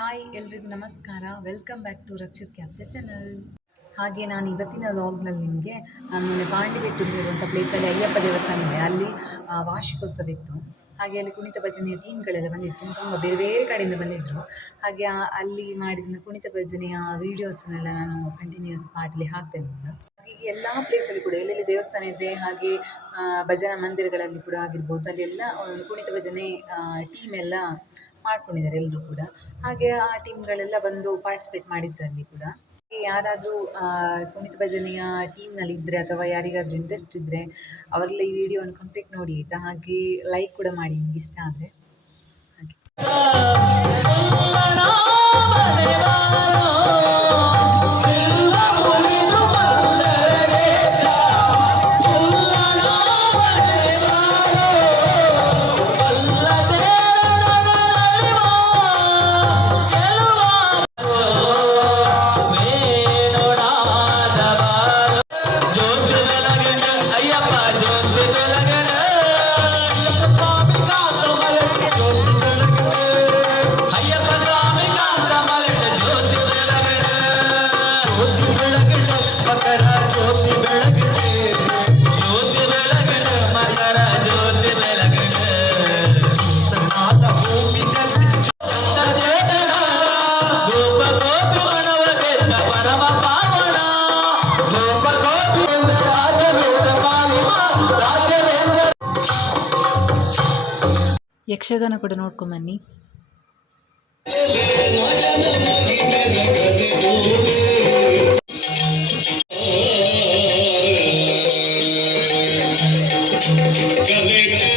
Hi ಎಲ್ರಿಗೂ ನಮಸ್ಕಾರ. Welcome back to Rakshi's capture channel ಹಾಗೆ ನಾನು ಇವತ್ತಿನ ವ್ಲಾಗ್ನಲ್ಲಿ ನಿಮಗೆ, ನಾನು ನಿನ್ನೆ ಪಾಂಡಿಬೆಟ್ಟು ಇರುವಂಥ ಪ್ಲೇಸಲ್ಲಿ ಅಯ್ಯಪ್ಪ ದೇವಸ್ಥಾನ ಇದೆ. ಅಲ್ಲಿ ವಾರ್ಷಿಕೋತ್ಸವ ಇತ್ತು. ಹಾಗೆ ಅಲ್ಲಿ ಕುಣಿತ ಭಜನೆಯ ಟೀಮ್ಗಳೆಲ್ಲ ಬಂದಿತ್ತು ತುಂಬ ಬೇರೆ ಬೇರೆ ಕಡೆಯಿಂದ ಬಂದಿದ್ದರು ಹಾಗೆ ಅಲ್ಲಿ ಮಾಡಿದ ಕುಣಿತ ಭಜನೆಯ ವೀಡಿಯೋಸ್ನೆಲ್ಲ ನಾನು ಕಂಟಿನ್ಯೂಸ್ ಮಾಡಲಿ ಹಾಕ್ತೇನೆ ಹಾಗೆ ಎಲ್ಲ ಪ್ಲೇಸಲ್ಲಿ ಕೂಡ, ಎಲ್ಲೆಲ್ಲಿ ದೇವಸ್ಥಾನ ಇದೆ, ಹಾಗೆ ಭಜನಾ ಮಂದಿರಗಳಲ್ಲಿ ಕೂಡ ಆಗಿರ್ಬೋದು, ಅಲ್ಲೆಲ್ಲ ಕುಣಿತ ಭಜನೆ ಟೀಮ್ ಎಲ್ಲ ಮಾಡ್ಕೊಂಡಿದ್ದಾರೆ ಎಲ್ಲರೂ ಕೂಡ. ಹಾಗೆ ಆ ಟೀಮ್ಗಳೆಲ್ಲ ಬಂದು ಪಾರ್ಟಿಸಿಪೇಟ್ ಮಾಡಿದ್ರು ಅಲ್ಲಿ ಕೂಡ ಯಾರಾದರೂ ಕುಣಿತ ಭಜನೆಯ ಟೀಮ್ನಲ್ಲಿ ಇದ್ದರೆ ಅಥವಾ ಯಾರಿಗಾದರೂ ಇಂಟ್ರೆಸ್ಟ್ ಇದ್ದರೆ ಅವರೆಲ್ಲ ಈ ವಿಡಿಯೋವನ್ನು ಕಂಪ್ಲೀಟ್ ನೋಡಿ ಆಯಿತಾ? ಹಾಗೆ ಲೈಕ್ ಕೂಡ ಮಾಡಿ, ನಿಮ್ಗೆ ಇಷ್ಟ ಆದರೆ. ಹಾಗೆ. ಯಕ್ಷಗಾನ ಕೂಡ ನೋಡ್ಕೊಂಬನ್ನಿ దానే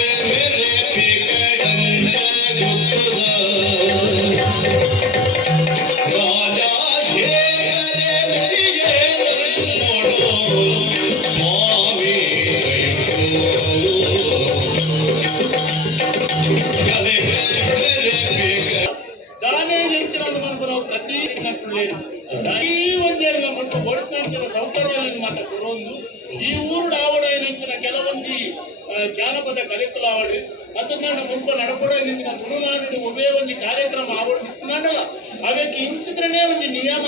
ಜಾನಪದ ಕಲೆಕುಲು ಆವಡು ಅದನ್ನ ಮುಂಪ ನಡಕೊಡ ನಿಂಚಿನ ತುಳುನಾಡು ಒಬ್ಬೇ ಒಂದು ಕಾರ್ಯಕ್ರಮ ಆವಡ್ ಮಾಡಲ್ಲ ಅವಕ್ಕೆ ಇಂಚಿದ್ರನೇ ಒಂದು ನಿಯಮ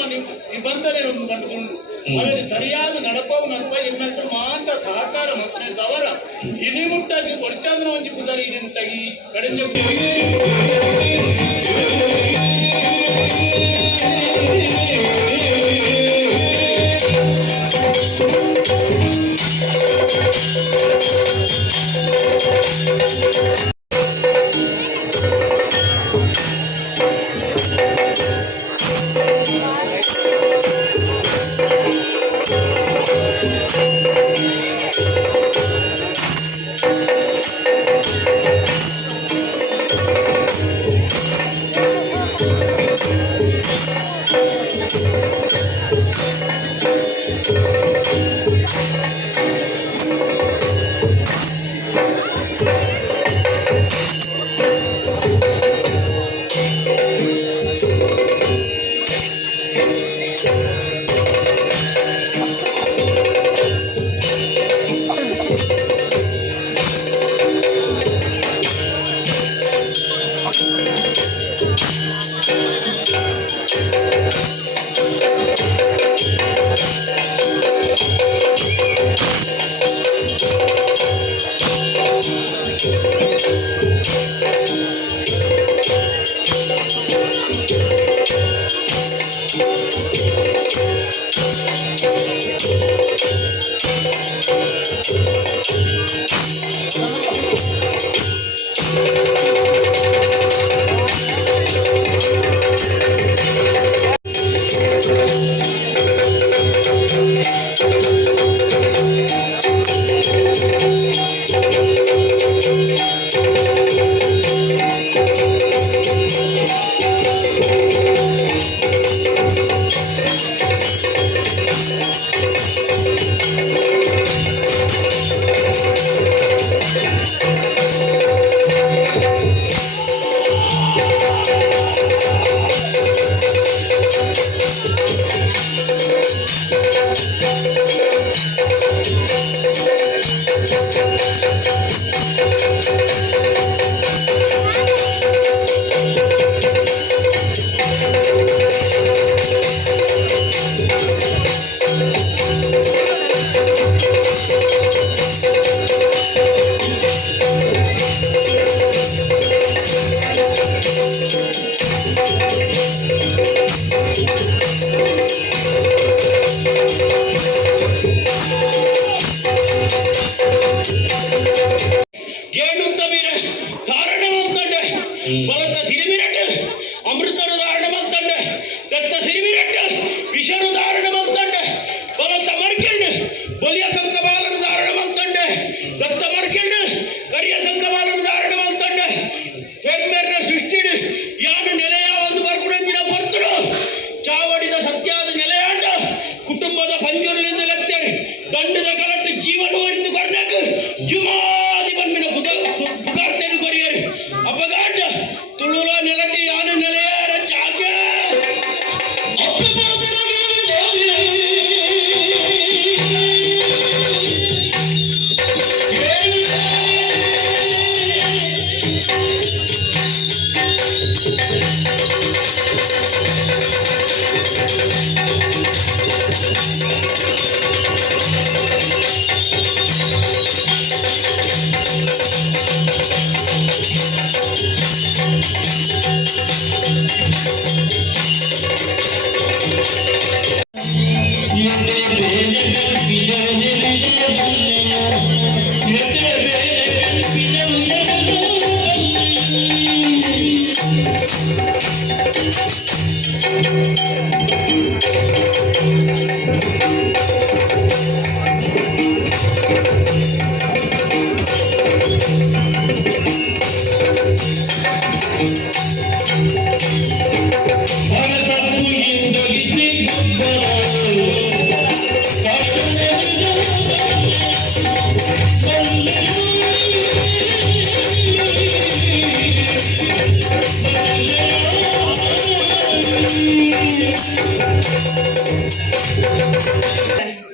ನಿಬಂಧನೆ ಒಂದು ಕಂಡುಕೊಂಡು ಅವರಿಗೆ ಸರಿಯಾದ ನಡಪವು ನಡಪ ಎನ್ನಂತ ಮಾತ್ರ ಸಹಕಾರ ಮತ್ತೆ ಅವರ ಇನಿಮುಟ್ಟಾಗಿ ಬಡಿಚಾಂದ್ರ ಒಂಜಿ ಕುದರಿ ನಿಂತಾಗಿ ಕಡಿಮೆ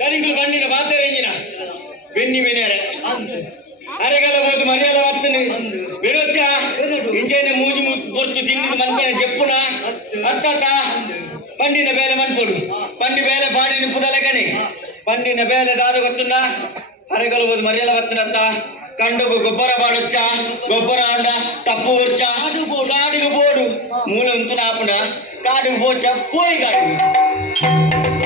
ಗಣಿಗಳು ಬಂಡಿನ ಮಾತ್ರ ಎಂಜಿನ ಬೆನ್ನಿ ಬೆನೆಯರೆ ಅರೆಗಲ పోతు మర్యాద వస్తుంది వినొచ్చా ఇంచైన మూజి పొడుచు తిన్నది మనపైన చెప్పున అత్తత పండిన బేల మన్పొడు పండి బేల బాడి నింపుదలకని పండిన బేల దాదగొత్తున్నా అరెగల పోతు మర్యాద వస్తున్నత్త கண்டுக்கு கொப்பர படுச்சா கொப்பர ஆண்டா தப்பு வச்சா காடுக்கு போ காடுக்கு போடு மூணு வந்து நாப்புனா காடுக்கு போச்சா போய் காடுக்கு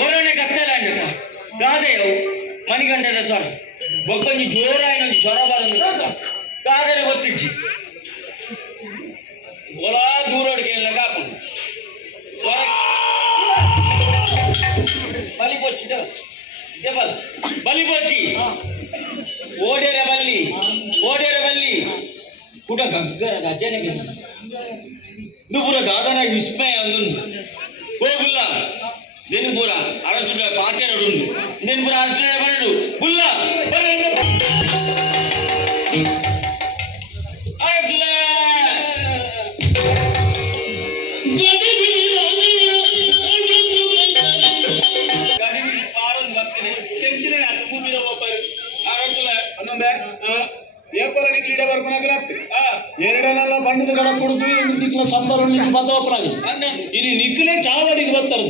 ಒರಣೆ ಕತ್ತಲ ಅಂಜತ ಗಾದೆಯವು ಮಣಿಗಂಟದ ಸ್ವರ ಒಬ್ಬಂಜಿ ಜೋರಾಯಿನ ಸ್ವರ ಬರಂದು ಗಾದರೆ ಗೊತ್ತಿಚ್ಚಿ ಒಲಾ ದೂರೋಡಿಗೆ ಎಲ್ಲ ಕಾಪುಂಡು ಸ್ವರ ಬಲಿಪೊಚ್ಚಿದ ದೇವಲ್ ಬಲಿಪೊಚ್ಚಿ ಓಡೇರ ಬಲ್ಲಿ ಓಡೇರ ಬಲ್ಲಿ ಕುಟ ಗಗ್ಗರ ಗಜ್ಜನೆಗೆ ನುಪುರ ದಾದನ ವಿಸ್ಮಯ ಅಂದುಂಡು ಹೋಗುಲ್ಲ ನೆನ್ಪುರ ಅರಸುಡ ಪಾತೆರಡು ನೆನ್ಪುರ ಅರಸುಡ ಬರಡು ಬುಲ್ಲ ಅರಸುಲ ಗಡಿಬಿಡಿ ಪಾರೊಂದು ಬರ್ತೀನಿ ಕೆಂಚಿನ ಅದು ಭೂಮಿನ ಒಬ್ಬರು ಅರಸುಲ ಹನ್ನೊಂದೆ ಏಪಲ ನಿಕ್ಲಿಡೆ ಬರ್ಕೊನಾಗ್ಲಾಗ್ತದೆ ಎರಡನೆಲ್ಲ ಬಣ್ಣದ ಗಡ ಕುಡಿದು ಎಂದು ದಿಕ್ಲ ಸಂಬರ ನಿಕ್ಲು ಬತ್ತವಪ್ಪರಾಗಿ ಹನ್ನೊಂದು ಇನ್ನು ನಿಕ್ಲೆ ಚಾವಡಿಗೆ ಬರ್ತಾರೆ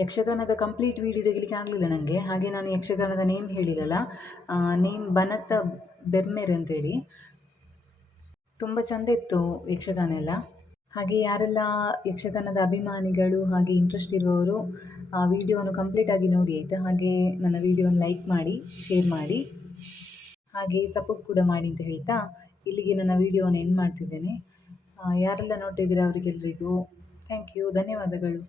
ಯಕ್ಷಗಾನದ ಕಂಪ್ಲೀಟ್ ವಿಡಿಯೋ ತೆಗಿಲಿಕ್ಕೆ ಆಗಲಿಲ್ಲ ನನಗೆ ಹಾಗೆ ನಾನು ಯಕ್ಷಗಾನದ ನೇಮ್ ಹೇಳಿದಲ್ಲ ನೇಮ್ ಬನತ ಬೆರ್ಮೇರ್ ಅಂತೇಳಿ. ತುಂಬ ಚೆಂದ ಇತ್ತು ಯಕ್ಷಗಾನ ಎಲ್ಲ. ಹಾಗೆ ಯಾರೆಲ್ಲ ಯಕ್ಷಗಾನದ ಅಭಿಮಾನಿಗಳು ಹಾಗೆ ಇಂಟ್ರೆಸ್ಟ್ ಇರುವವರು, ಆ ವಿಡಿಯೋವನ್ನು ಕಂಪ್ಲೀಟಾಗಿ ನೋಡಿ, ಆಯಿತಾ? ಹಾಗೆ ನನ್ನ ವಿಡಿಯೋನ ಲೈಕ್ ಮಾಡಿ ಶೇರ್ ಮಾಡಿ. ಹಾಗೆ ಸಪೋರ್ಟ್ ಕೂಡ ಮಾಡಿ ಅಂತ ಹೇಳ್ತಾ, ಇಲ್ಲಿಗೆ ನನ್ನ ವಿಡಿಯೋವನ್ನು ಎಂಡ್ ಮಾಡ್ತಿದ್ದೇನೆ. ಯಾರೆಲ್ಲ ನೋಡ್ತಿದ್ದೀರಾ ಅವರಿಗೆಲ್ಲರಿಗೂ ಥ್ಯಾಂಕ್ ಯು ಧನ್ಯವಾದಗಳು.